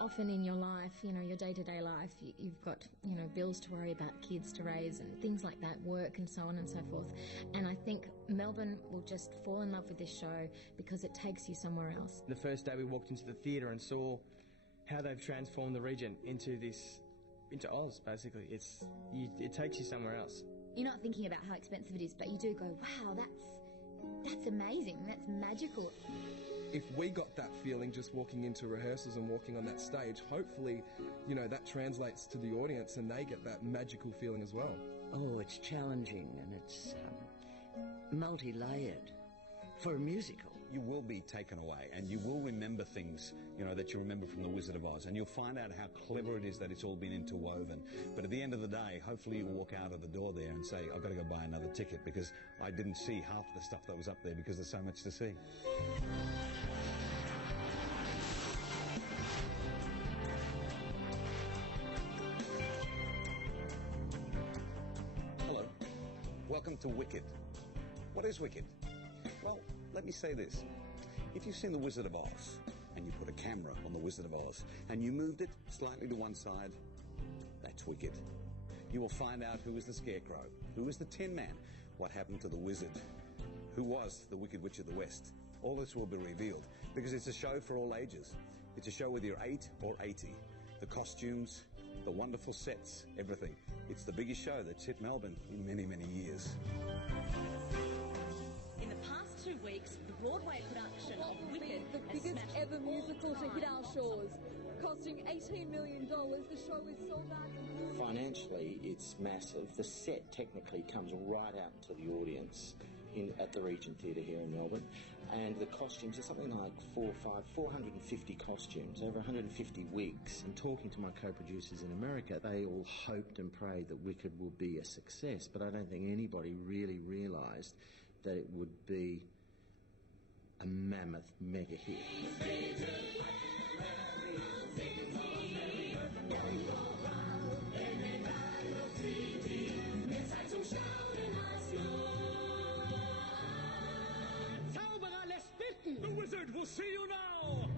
often in your life, you know, your day-to-day life, you've got, you know, bills to worry about, kids to raise and things like that, work and so on and so forth. And I think Melbourne will just fall in love with this show because it takes you somewhere else. The first day we walked into the theatre and saw how they've transformed the region into Oz, basically. It takes you somewhere else. You're not thinking about how expensive it is, but you do go, wow, that's amazing, that's magical. If we got that feeling just walking into rehearsals and walking on that stage, hopefully, you know, that translates to the audience and they get that magical feeling as well. Oh, it's challenging and it's multi-layered for a musical. You will be taken away and you will remember things, you know, that you remember from The Wizard of Oz, and you'll find out how clever it is that it's all been interwoven. But at the end of the day, hopefully you'll walk out of the door there and say, I've got to go buy another ticket because I didn't see half of the stuff that was up there because there's so much to see. Hello, welcome to Wicked. What is Wicked? Well, let me say this. If you've seen The Wizard of Oz and you put a camera on The Wizard of Oz and you moved it slightly to one side, that's Wicked. You will find out who is the Scarecrow, who is the Tin Man, what happened to the Wizard, who was the Wicked Witch of the West. All this will be revealed because it's a show for all ages. It's a show whether you're 8 or 80. The costumes, the wonderful sets, everything. It's the biggest show that's hit Melbourne in many, many years. 2 weeks, the Broadway production of Wicked, the biggest ever musical to hit our shores, costing $18 million. The show is sold out. Financially, it's massive. The set technically comes right out into the audience at the Regent Theatre here in Melbourne, and the costumes are something like 450 costumes, over 150 wigs. And talking to my co-producers in America, they all hoped and prayed that Wicked will be a success, but I don't think anybody really realised that it would be a mammoth mega hit. Zauberer lässt bitten! The wizard will see you now!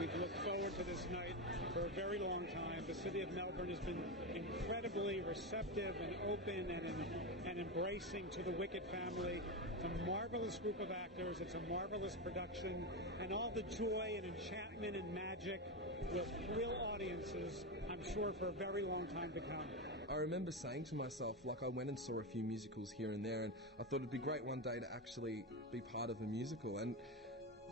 We've looked forward to this night for a very long time. The city of Melbourne has been incredibly receptive and open and embracing to the Wicked family. It's a marvelous group of actors. It's a marvelous production. And all the joy and enchantment and magic will thrill audiences, I'm sure, for a very long time to come. I remember saying to myself, like, I went and saw a few musicals here and there, and I thought it'd be great one day to actually be part of a musical. And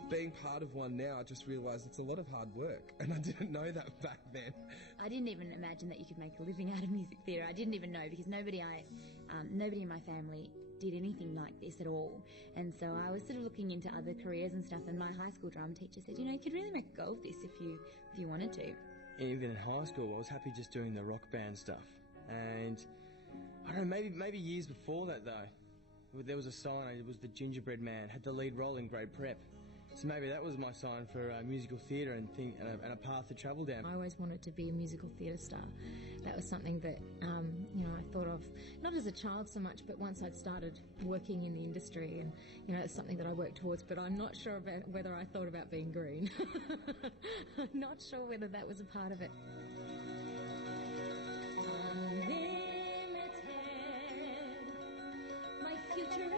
being part of one now, I just realised it's a lot of hard work, and I didn't know that back then. I didn't even imagine that you could make a living out of music theatre. I didn't even know, because nobody in my family did anything like this at all. And so I was sort of looking into other careers and stuff, and my high school drama teacher said, you know, you could really make a go of this if you wanted to. Even in high school, I was happy just doing the rock band stuff. And I don't know, maybe years before that though, there was a sign, it was the Gingerbread Man, had the lead role in Grade Prep. So maybe that was my sign for musical theatre and a path to travel down. I always wanted to be a musical theatre star. That was something that, you know, I thought of, not as a child so much, but once I'd started working in the industry, and, you know, it's something that I worked towards, but I'm not sure about whether I thought about being green. I'm not sure whether that was a part of it. Unlimited, my future